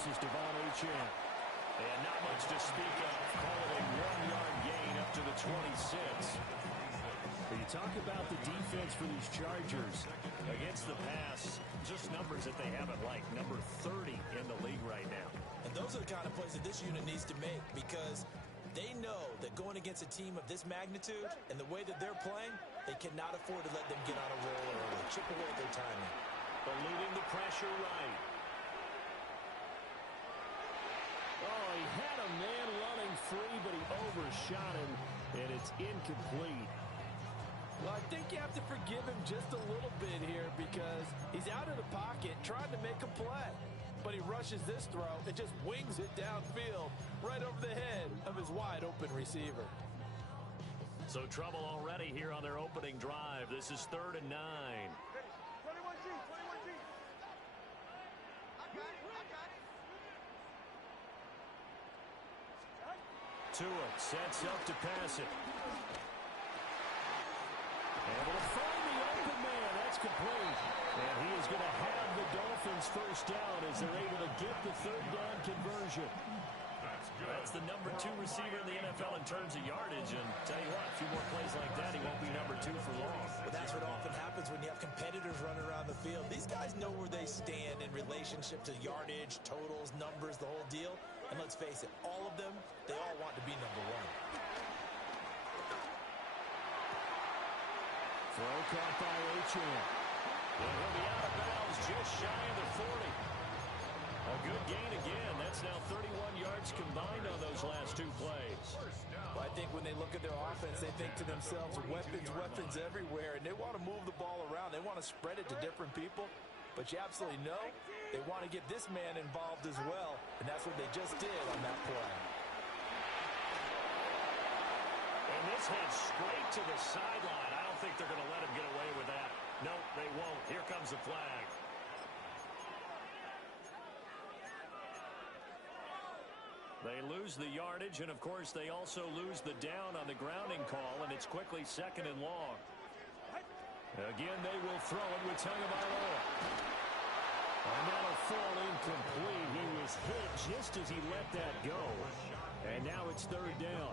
This is Devon Achane. And not much to speak of. Call it a 1-yard gain up to the 26. You talk about the defense for these Chargers against the pass, just numbers that they haven't liked. Number 30 in the league right now. And those are the kind of plays that this unit needs to make, because they know that going against a team of this magnitude and the way that they're playing, they cannot afford to let them get on a roll early. Chip away at their timing. Eluding the pressure right. Oh, he had a man running free, but he overshot him, and it's incomplete. Well, I think you have to forgive him just a little bit here, because he's out of the pocket trying to make a play. But he rushes this throw and just wings it downfield right over the head of his wide-open receiver. So trouble already here on their opening drive. This is 3rd and 9. 21G, 21G. I got it. Tua sets up to pass it. Able to find the open man. That's complete. And he is going to have the Dolphins first down as they're able to get the 3rd down conversion. That's the number 2 receiver in the NFL in terms of yardage. And tell you what, a few more plays like that, he won't be number 2 for long. But that's what often happens when you have competitors running around the field. These guys know where they stand in relationship to yardage, totals, numbers, the whole deal. And let's face it, all of them, they all want to be number 1. Throw caught by Achane. And he'll be out of bounds just shy of the 40. A good gain again. That's now 31 yards combined on those last 2 plays. Well, I think when they look at their offense, they think to themselves, weapons everywhere, and they want to move the ball around. They want to spread it to different people. But you absolutely know they want to get this man involved as well, and that's what they just did on that play. And this heads straight to the sideline. I don't think they're going to let him get away with that. No, they won't. Here comes the flag. They lose the yardage, and, of course, they also lose the down on the grounding call, and it's quickly 2nd and long. Again, they will throw it with Tagovailoa. And that'll fall incomplete. He was hit just as he let that go. And now it's 3rd down.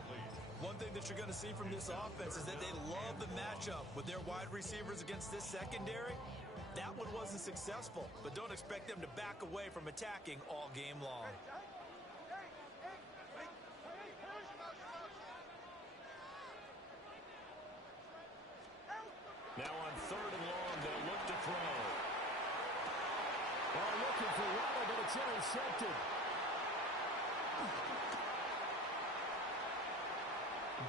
One thing that you're going to see from this offense is that they love the matchup with their wide receivers against this secondary. That one wasn't successful, but don't expect them to back away from attacking all game long. Now on 3rd and long, they'll look to throw. Well, looking for Waddle, but it's intercepted.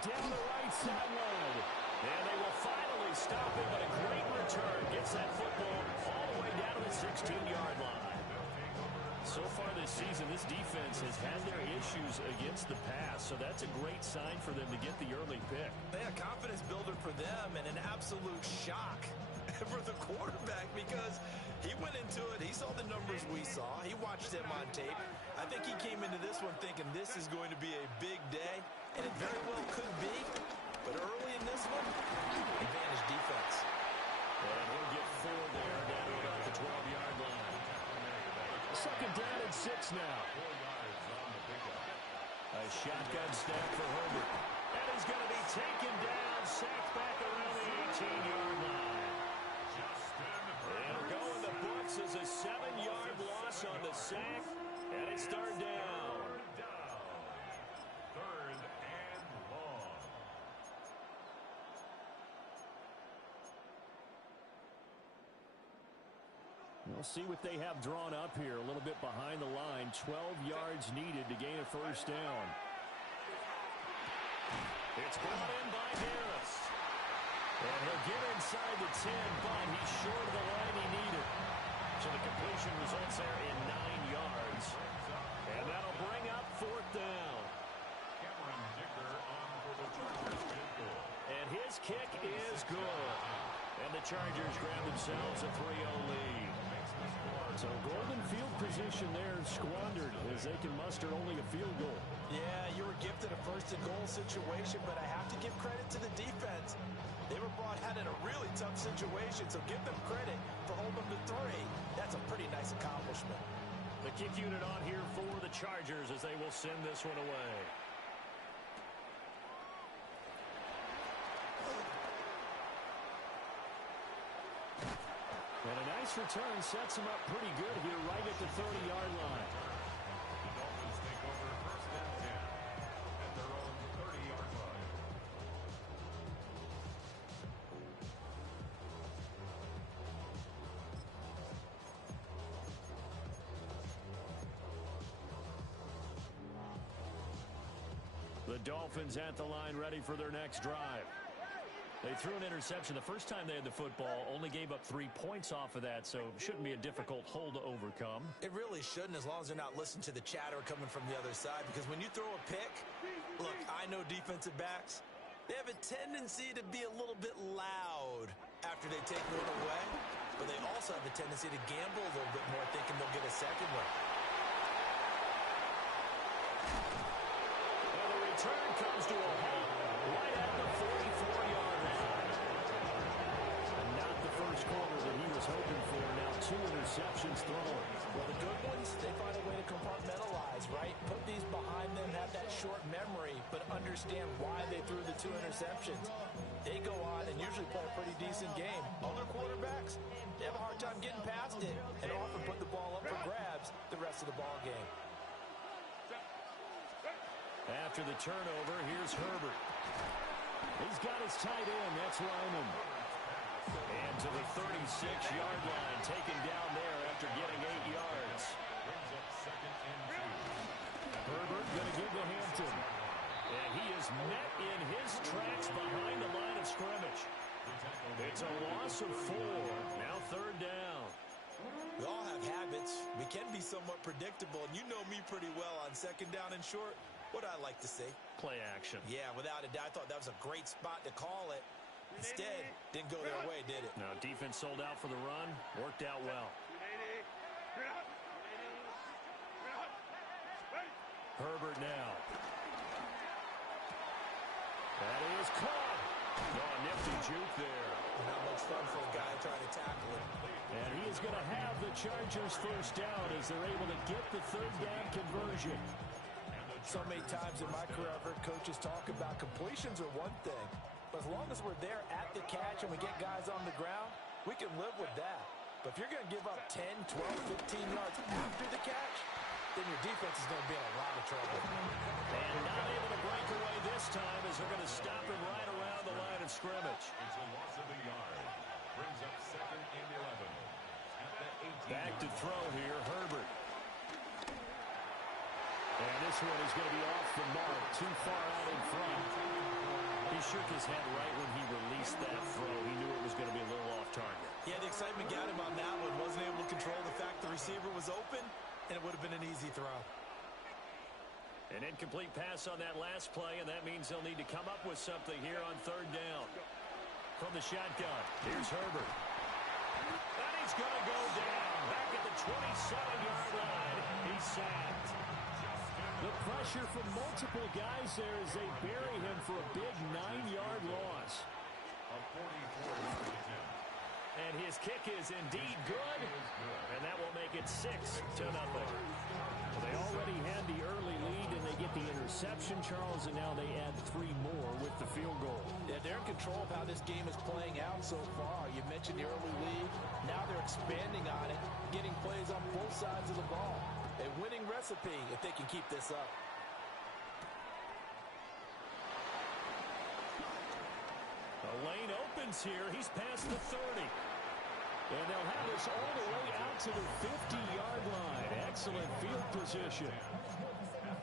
Down the right sideline. And they will finally stop him, but a great return. Gets that football all the way down to the 16-yard line. So far this season, this defense has had their issues against the pass, so that's a great sign for them to get the early pick. A confidence builder for them, and an absolute shock for the quarterback, because he went into it, he saw the numbers we saw, he watched them on tape. I think he came into this one thinking this is going to be a big day, and it very well could be, but early in this one, advantage defense. And he'll get 4 there, down to about the 12-yard line. 2nd down and 6 now. A shotgun snap for Herbert. And he's going to be taken down, sacked back around the 18-yard line. And go in the books as a 7-yard loss on the sack. And it's 3rd down. 3rd and long. We'll see what they have drawn up here. A little bit behind the line. 12 yards needed to gain a 1st down. It's brought in by Harris. And he'll get inside the 10, but he's short of the line he needed. So the completion results there in 9 yards. And that'll bring up 4th down. And his kick is good. And the Chargers grab themselves a 3-0 lead. So golden field position there squandered as they can muster only a field goal. Yeah, you were gifted a 1st and goal situation, but I have to give credit to the defense. They were brought out in a really tough situation, so give them credit for holding them to 3. That's a pretty nice accomplishment. The kick unit on here for the Chargers as they will send this one away. And a nice return sets him up pretty good here right at the 30-yard line. The Dolphins take over first and 10 at their own 30-yard line. The Dolphins at the line ready for their next drive. They threw an interception the first time they had the football, only gave up 3 points off of that, so it shouldn't be a difficult hole to overcome. It really shouldn't, as long as they're not listening to the chatter coming from the other side, because when you throw a pick, look, I know defensive backs, they have a tendency to be a little bit loud after they take one away, but they also have a tendency to gamble a little bit more, thinking they'll get a second one. And the return comes to a halt right at the 44-yard line. And not the first quarter that he was hoping for. Now 2 interceptions thrown. Well, the good ones, they find a way to compartmentalize, right? Put these behind them, have that short memory, but understand why they threw the 2 interceptions. They go on and usually play a pretty decent game. Other quarterbacks, they have a hard time getting past it and often put the ball up for grabs the rest of the ball game. After the turnover, here's Herbert. He's got his tight end. That's Ryman. And to the 36-yard line, taken down there after getting 8 yards. Brings up second and 2. Herbert going to give to Hampton. And he is met in his tracks behind the line of scrimmage. It's a loss of 4. Now 3rd down. We all have habits. We can be somewhat predictable, and you know me pretty well on 2nd down and short. What I like to see. Play action. Yeah, without a doubt, I thought that was a great spot to call it. Instead, didn't go their way, did it? Now, defense sold out for the run. Worked out well. Herbert now. That is caught. Oh, nifty juke there. Not much fun for a guy trying to tackle it. And he is going to have the Chargers first down as they're able to get the 3rd down conversion. So many times in my career, I've heard coaches talk about completions are one thing. But as long as we're there at the catch and we get guys on the ground, we can live with that. But if you're going to give up 10, 12, 15 yards after the catch, then your defense is going to be in a lot of trouble. And not able to break away this time as they're going to stop him right around the line of scrimmage. It's a loss of a yard. Brings up second and 11. At the 18. Back to throw here, Herbert. And this one is going to be off the mark, too far out in front. He shook his head right when he released that throw. He knew it was going to be a little off target. Yeah, the excitement got him on that one. Wasn't able to control the fact the receiver was open, and it would have been an easy throw. An incomplete pass on that last play, and that means they'll need to come up with something here on 3rd down. From the shotgun, here's Herbert. And he's going to go down. Back at the 27-yard line, he's sacked. The pressure from multiple guys there as they bury him for a big 9-yard loss. A 44-yard attempt. And his kick is indeed good, and that will make it 6-0. Well, they already had the early lead, and they get the interception, Charles, and now they add 3 more with the field goal. Yeah, they're in control of how this game is playing out so far. You mentioned the early lead. Now they're expanding on it, getting plays on both sides of the ball. A winning recipe if they can keep this up. The lane opens here. He's past the 30. And they'll have this all the way out to the 50-yard line. Excellent field position.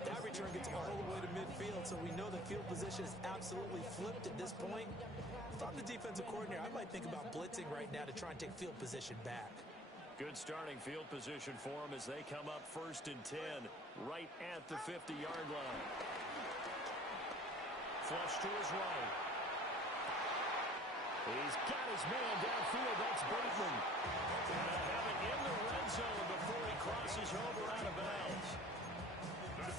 That return gets all the way to midfield, so we know the field position is absolutely flipped at this point. If I'm the defensive coordinator, I might think about blitzing right now to try and take field position back. Good starting field position for them as they come up 1st and 10, right at the 50-yard line. Flush to his right. He's got his man downfield. That's Bateman. And they'll have it in the red zone before he crosses over out of bounds.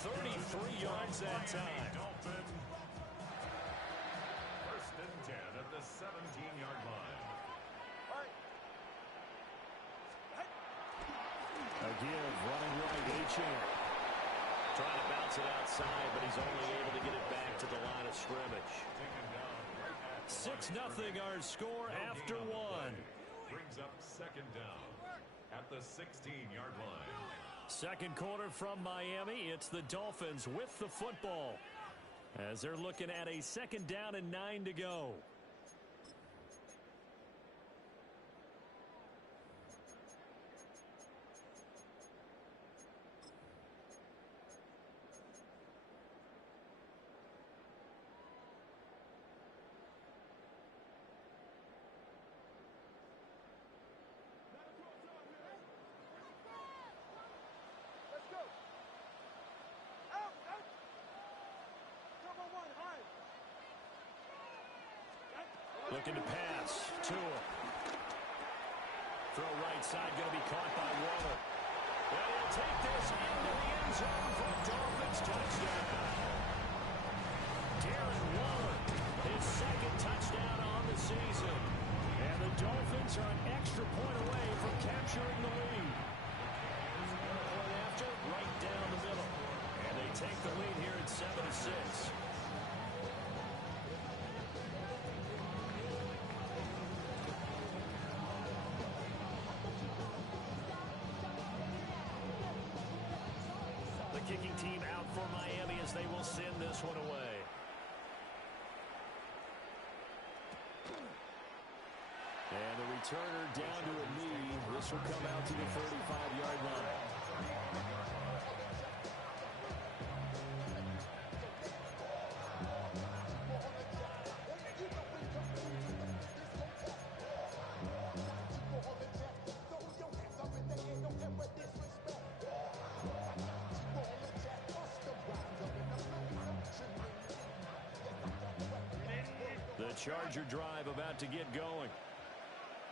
33 yards that time. First and 10 at the 17-yard line. Again, running right here. Trying to bounce it outside, but he's only able to get it back to the line of scrimmage. 6-0 our score after one. Brings up second down at the 16-yard line. Second quarter from Miami. It's the Dolphins with the football as they're looking at a second down and 9 to go. Looking to pass. Tua. Throw right side, going to be caught by Waller. And he'll take this into the end zone for a Dolphins touchdown. Darren Waller, his second touchdown on the season. And the Dolphins are an extra point away from capturing the lead. Point after, right down the middle. And they take the lead here at 7-6. Kicking team out for Miami as they will send this one away. And the returner down to a knee. This will come out to the 35-yard line. Charger drive about to get going.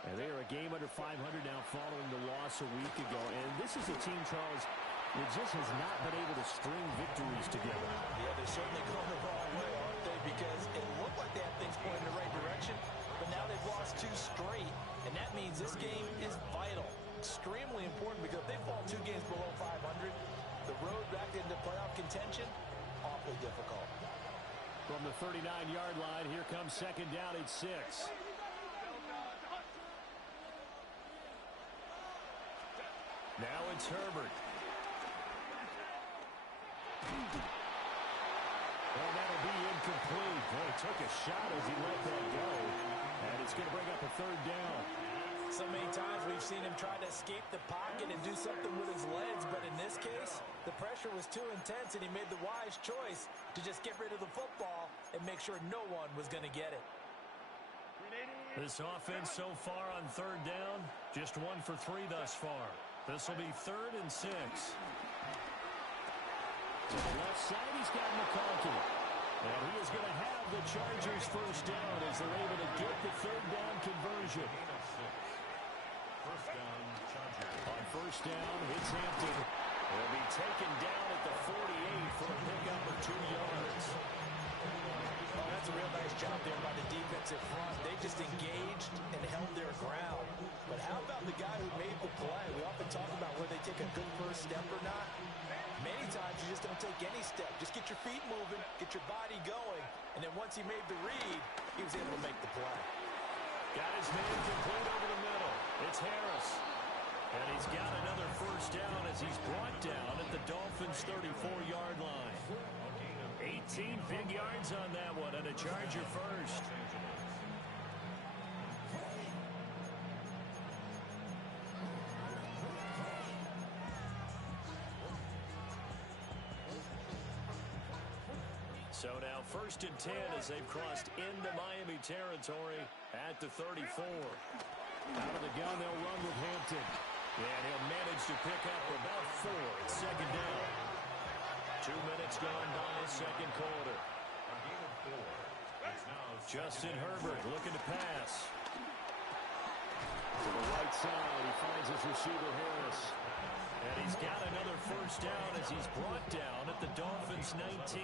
And they are a game under 500 now following the loss a week ago. And this is a team, Charles, that just has not been able to string victories together. Yeah, they're certainly going the wrong way, aren't they? Because it looked like they had things pointing in the right direction, but now they've lost 2 straight. And that means this game is vital. Extremely important because if they fall 2 games below 500, the road back into playoff contention, awfully difficult. From the 39-yard line, here comes second down at 6. Now it's Herbert. Well, that'll be incomplete. Boy, took a shot as he let that go. And it's going to bring up a third down. So many times we've seen him try to escape the pocket and do something with his legs, but in this case, the pressure was too intense and he made the wise choice to just get rid of the football and make sure no one was going to get it. This offense so far on third down, just 1 for 3 thus far. This will be 3rd and 6. To the left side, he's got McConkey. And he is going to have the Chargers first down as they're able to get the third down conversion. First down, Chargers. On first down, it's Hampton. He'll be taken down at the 48 for a pickup of 2 yards. Oh, that's a real nice job there by the defensive front. They just engaged and held their ground. But how about the guy who made the play? We often talk about where they take a good first step or not. Many times you just don't take any step. Just get your feet moving, get your body going, and then once he made the read, he was able to make the play. Got his man complete over the middle. It's Harris. And he's got another first down as he's brought down at the Dolphins' 34-yard line. 18 big yards on that one, and a Charger first. So now 1st and 10 as they've crossed into Miami territory at the 34. Out of the gun, they'll run with Hampton. And he'll manage to pick up about 4 at second down. 2 minutes gone by, second quarter. A gain of 4. It's now Justin Herbert looking to pass. To the right side, he finds his receiver Harris. And he's got another first down as he's brought down at the Dolphins' 19.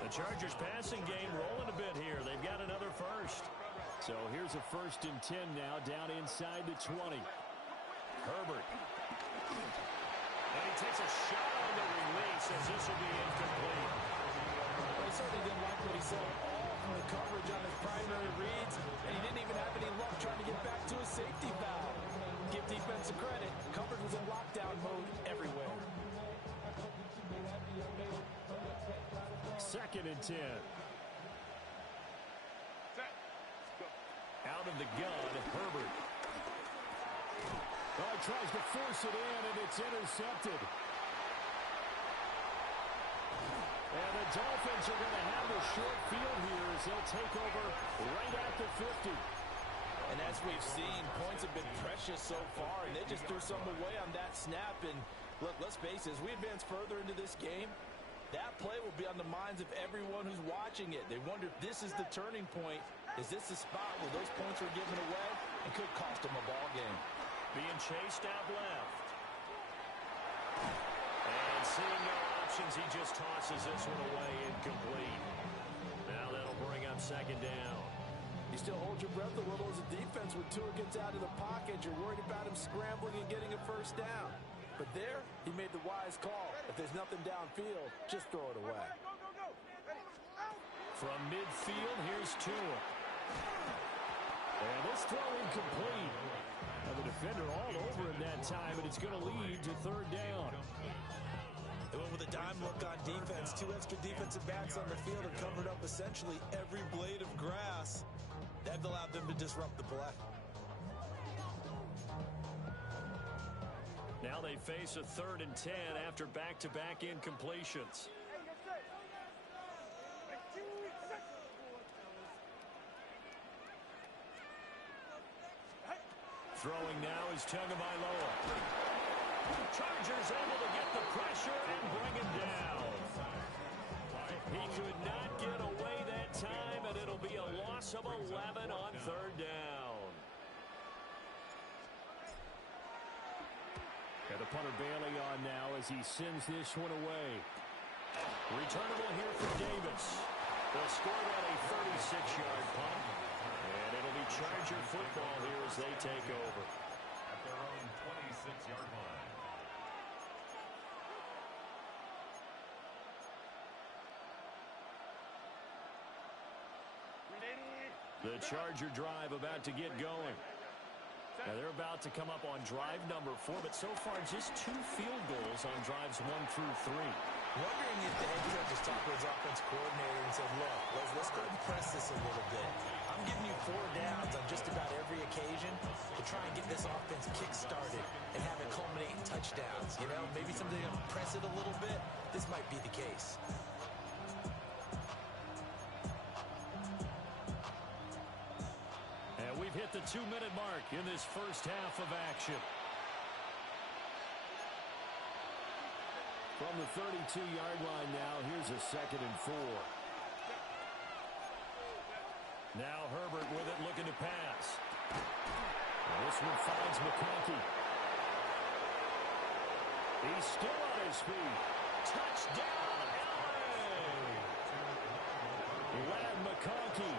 The Chargers passing game rolling a bit here. They've got another first. So here's a 1st and 10 now, down inside the 20. Herbert. And he takes a shot on the release as this will be incomplete. Well, he certainly didn't like what he saw all from the coverage on his primary reads, and he didn't even have any luck trying to get back to his safety valve. Give defense a credit. Coverage was in lockdown mode everywhere. 2nd and 10. Out of the gun, Herbert. Oh, he tries to force it in, and it's intercepted. And the Dolphins are going to have a short field here as they'll take over right at the 50. And as we've seen, points have been precious so far, and they just threw some away on that snap. And look, let's face it, as we advance further into this game, that play will be on the minds of everyone who's watching it. They wonder if this is the turning point. Is this the spot where those points were given away and could cost them a ball game? Being chased out left. And seeing no options, he just tosses this one away incomplete. Now that'll bring up 2nd down. You still hold your breath a little as a defense when Tua gets out of the pocket. You're worried about him scrambling and getting a first down. But there, he made the wise call. If there's nothing downfield, just throw it away. From midfield, here's Tua. And this throw incomplete. And the defender all over him that time, and it's going to lead to 3rd down. They went with a dime look on defense. 2 extra defensive backs on the field and covered up essentially every blade of grass. That allowed them to disrupt the play. Now they face a 3rd and 10 after back-to-back incompletions. Throwing now is Tagovailoa. Chargers able to get the pressure and bring him down. He could not get away that time, and it'll be a loss of 11 on 3rd down. And the punter Bailey on now as he sends this one away. Returnable here for Davis. They'll score on a 36-yard punt. And it'll be Charger football here as they take over. At their own 26-yard line. The Charger drive about to get going. Now they're about to come up on drive number 4, but so far just 2 field goals on drives 1 through 3. Wondering if the head coach has talked to his offense coordinator and said, look, let's go and press this a little bit. I'm giving you 4 downs on just about every occasion to try and get this offense kick-started and have it culminate in touchdowns. You know, maybe something to press it a little bit. This might be the case. And we've hit the 2-minute mark in this first half of action. From the 32-yard line now, here's a 2nd and 4. Now Herbert with it, looking to pass. And this one finds McConkey. He's still on his feet. Touchdown, LA! Lad McConkey,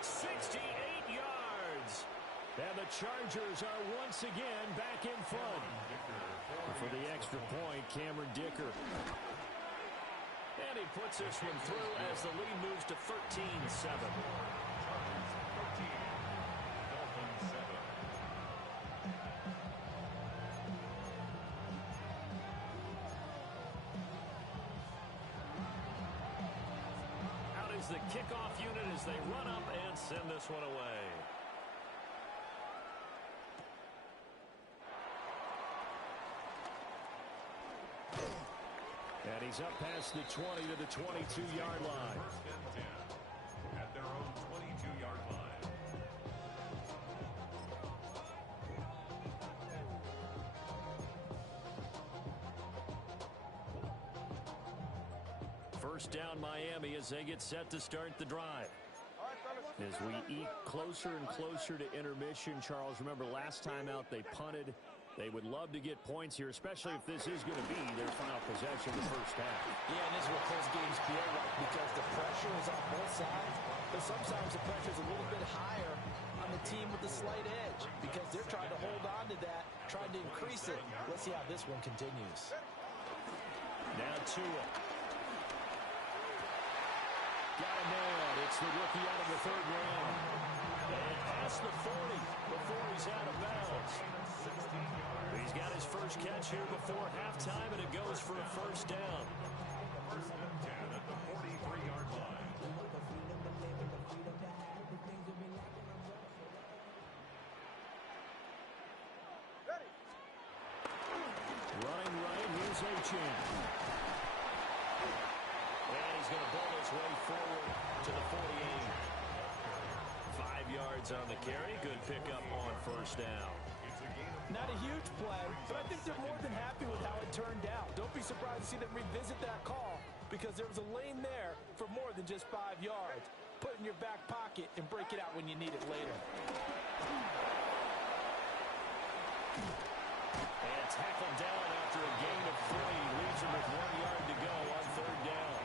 68 yards. And the Chargers are once again back in front. For the extra point, Cameron Dicker. And he puts this one through as the lead moves to 13-7. Out is the kickoff unit as they run up and send this one away. And he's up past the 20 to the 22-yard line. 1st and 10 at their own 22-yard line. First down Miami as they get set to start the drive. As we eke closer and closer to intermission, Charles, remember last time out they punted. They would love to get points here, especially if this is going to be their final possession of the first half. Yeah, and this is what close games feel like because the pressure is on both sides, but sometimes the pressure is a little bit higher on the team with the slight edge because they're trying to hold on to that, trying to increase it. Let's see how this one continues. Now Tua. Got a man. It's the rookie out of the third round. And past the 40 before he's out of bounds. He's got his first catch here before halftime, and it goes for a first down. First and 10 at the 43-yard line. Ready. Running right, here's Achane. And he's going to ball his way forward to the 48. 5 yards on the carry. Good pickup on first down. Not a huge play, but I think they're more than happy with how it turned out. Don't be surprised to see them revisit that call because there was a lane there for more than just 5 yards. Put it in your back pocket and break it out when you need it later. And tackled down after a gain of 3. Leaves him with 1 yard to go on third down.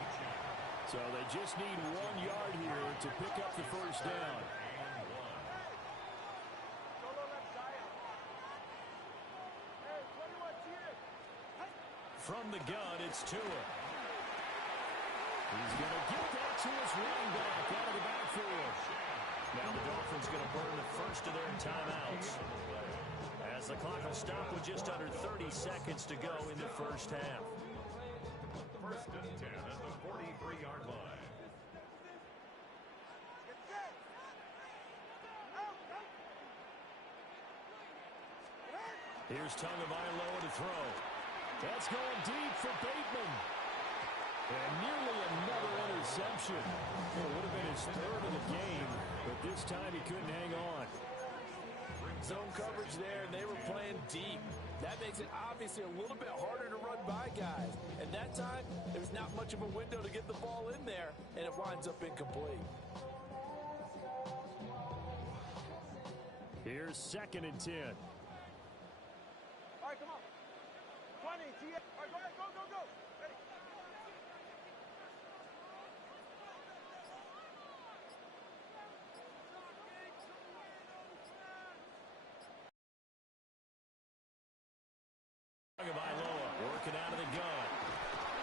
So they just need 1 yard here to pick up the first down. Solo left side. Hey, 21 here. From the gun, it's Tua. He's going to get that to his running back out of the backfield. Now the Dolphins going to burn the first of their timeouts, as the clock will stop with just under 30 seconds to go in the first half. First and 10 at the 43-yard line. Get set. Out. Here's Tagovailoa to throw. That's going deep for Bateman. And nearly another interception. It would have been his third of the game, but this time he couldn't hang on. Zone coverage there, and they were playing deep. That makes it obviously a little bit harder to run by guys. And that time, there's not much of a window to get the ball in there, and it winds up incomplete. Here's 2nd and 10. All right, come on. 20, TF. All right, go ahead, go. Ready. Tagovailoa working out of the gun.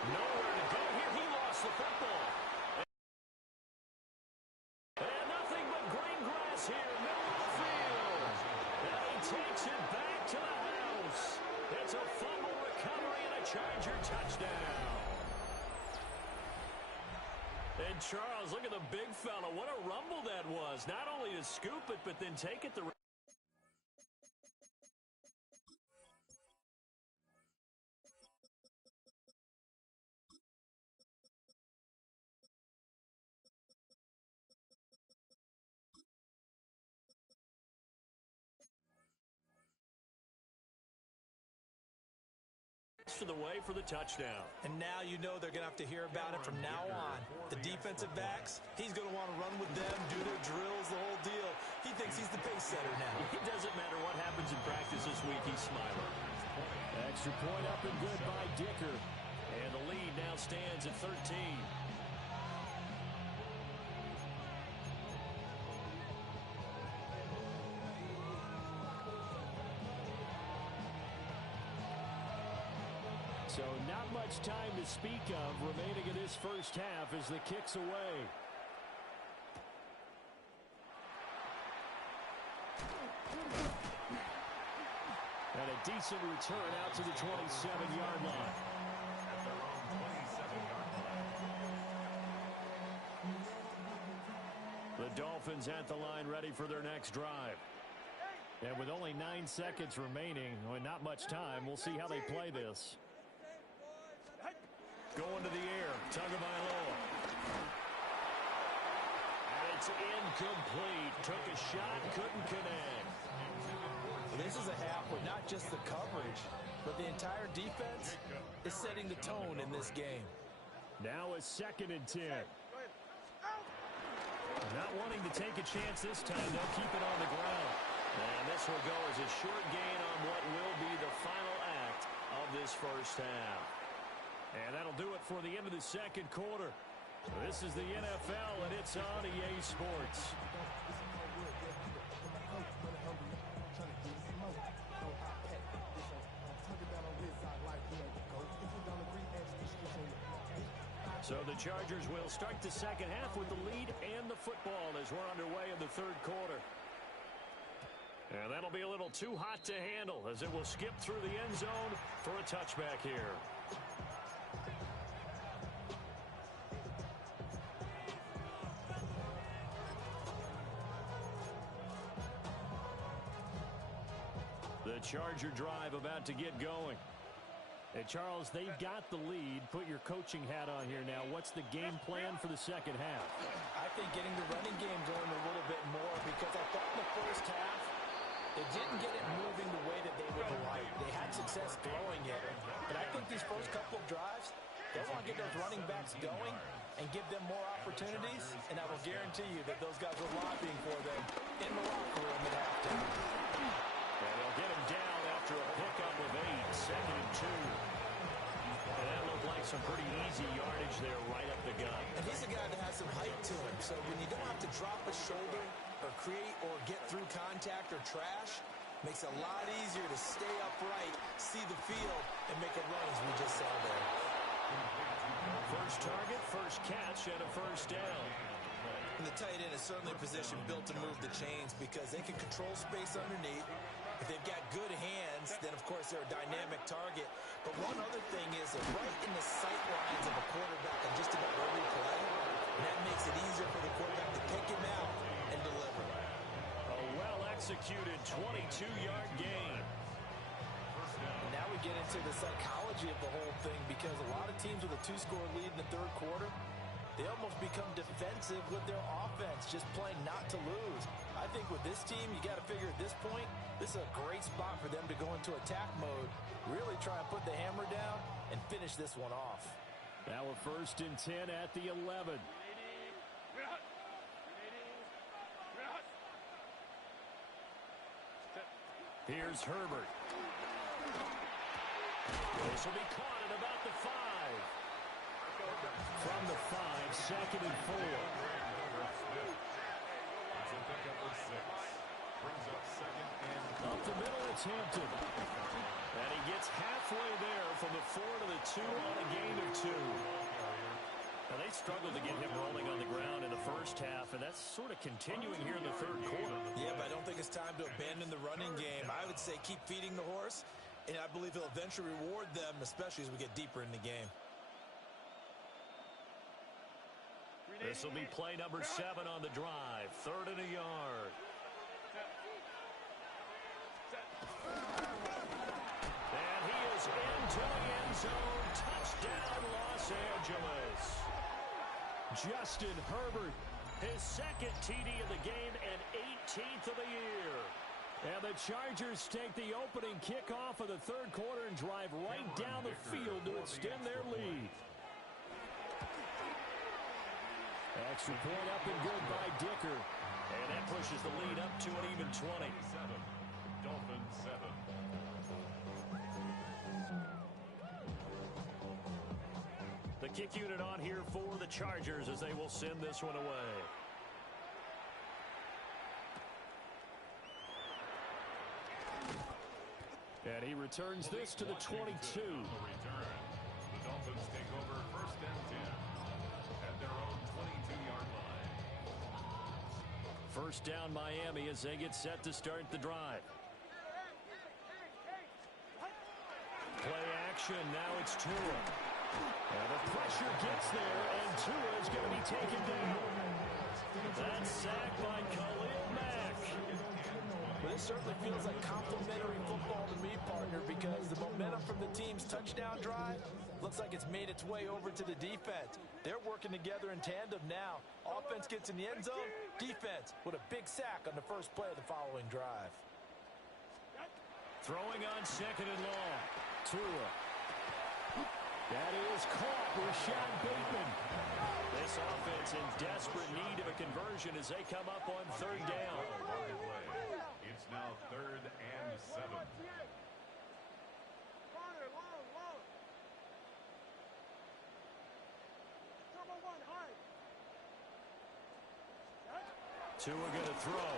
Nowhere to go here. He lost the football. And nothing but green grass here, middle of the field. And he takes it back to the house. It's a fumble recovery and a Charger touchdown. And Charles, look at the big fella. What a rumble that was. Not only to scoop it, but then take it the to the way for the touchdown. And now you know they're going to have to hear about it from now on. The defensive backs, he's going to want to run with them, do their drills, the whole deal. He thinks he's the pace setter now. It doesn't matter what happens in practice this week, he's smiling. Extra point up and good by Dicker. And the lead now stands at 13. So not much time to speak of remaining in this first half as the kick's away. And a decent return out to the 27-yard line. At their own 27-yard line. The Dolphins at the line ready for their next drive. And with only 9 seconds remaining, well, not much time, we'll see how they play this. Going to the air, Tagovailoa. And it's incomplete. Took a shot, couldn't connect. This is a half where not just the coverage, but the entire defense is setting the tone in this game. Now a 2nd and 10. Not wanting to take a chance this time, they'll keep it on the ground. And this will go as a short gain on what will be the final act of this first half. And that'll do it for the end of the second quarter. This is the NFL, and it's on EA Sports. So the Chargers will start the second half with the lead and the football as we're underway in the third quarter. And that'll be a little too hot to handle as it will skip through the end zone for a touchback here. The Charger drive about to get going. Hey, Charles, they've got the lead. Put your coaching hat on here now. What's the game plan for the second half? I think getting the running game going a little bit more because I thought in the first half they didn't get it moving the way that they would like. They had success throwing it. But I think these first couple of drives, they want to get those running backs going and give them more opportunities. And I will guarantee you that those guys are lobbying for them in the locker room at halftime. And they'll get him down after a pickup of 8, 2nd and 2. And that looked like some pretty easy yardage there right up the gut. And he's a guy that has some height to him. So when you don't have to drop a shoulder or create or get through contact or trash, makes it a lot easier to stay upright, see the field, and make a run as we just saw there. First target, first catch, and a first down. And the tight end is certainly a position built to move the chains because they can control space underneath. If they've got good hands, then, of course, they're a dynamic target. But one other thing is they're right in the sight lines of a quarterback on just about every play. And that makes it easier for the quarterback to pick him out and deliver. A well-executed 22-yard gain. And now we get into the psychology of the whole thing because a lot of teams with a 2-score lead in the third quarter, they almost become defensive with their offense, just playing not to lose. I think with this team, you got to figure at this point, this is a great spot for them to go into attack mode, really try and put the hammer down and finish this one off. Now a 1st and 10 at the 11. Here's Herbert. This will be caught at about the 5. From the 5, 2nd and 4. Up the middle, it's Hampton. And he gets halfway there from the 4 to the 2 on a gain of 2. Now, they struggled to get him rolling on the ground in the first half, and that's sort of continuing here in the third quarter. Yeah, but I don't think it's time to abandon the running game. I would say keep feeding the horse, and I believe he'll eventually reward them, especially as we get deeper in the game. This will be play number 7 on the drive. 3rd and a yard. And he is into the end zone. Touchdown, Los Angeles. Justin Herbert, his 2nd TD of the game and 18th of the year. And the Chargers take the opening kickoff of the third quarter and drive right down the field to extend their lead. Extra point up and good by Dicker. And that pushes the lead up to an even 20. Dolphins 7. The kick unit on here for the Chargers as they will send this one away. And he returns this to the 22. The return. The Dolphins take over 1st and 10 at their own 22-yard line. First down Miami as they get set to start the drive. Play action, now it's Tua. And the pressure gets there, and Tua is going to be taken down. That's sacked by Khalil Mack. Well, this certainly feels like complimentary football to me, partner, because the momentum from the team's touchdown drive looks like it's made its way over to the defense. They're working together in tandem now. Offense gets in the end zone, defense with a big sack on the first play of the following drive. Throwing on 2nd and long. Tua. That is caught. Rashad Bateman. This offense in desperate need of a conversion as they come up on 3rd down. It's now 3rd and 7. Tua going to throw.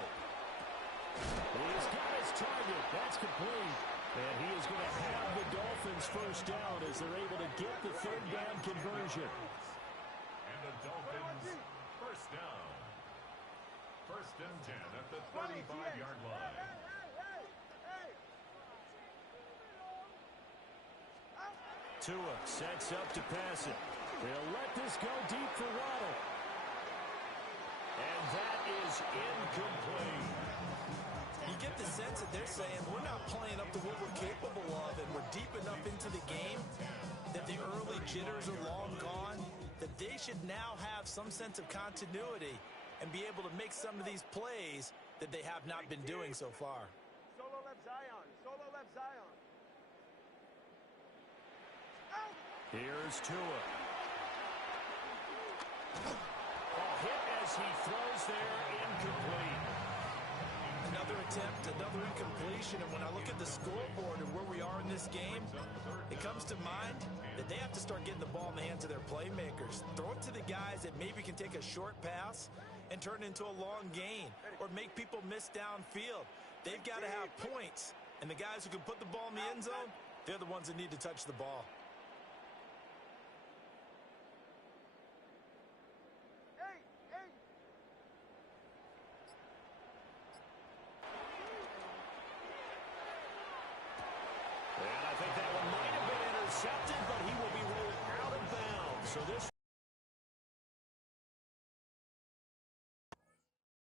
He's got his target. That's complete. And he is going to have the Dolphins first down as they're able to get the 3rd down conversion. and 10 at the 35-yard line. Tua sets up to pass it. He'll let this go deep for Waddle. And that is incomplete. You get the sense that they're saying we're not playing up to what we're capable of, and we're deep enough into the game that the early jitters are long gone, that they should now have some sense of continuity and be able to make some of these plays that they have not been doing so far. Solo left Zion. Solo left Zion. Here's Tua. Hit as he throws there, incomplete. Another attempt, another incompletion, and when I look at the scoreboard and where we are in this game, it comes to mind that they have to start getting the ball in the hands of their playmakers. Throw it to the guys that maybe can take a short pass and turn it into a long gain or make people miss downfield. They've got to have points, and the guys who can put the ball in the end zone, they're the ones that need to touch the ball. And I think that one might have been intercepted, but he will be rolled out of bounds. So this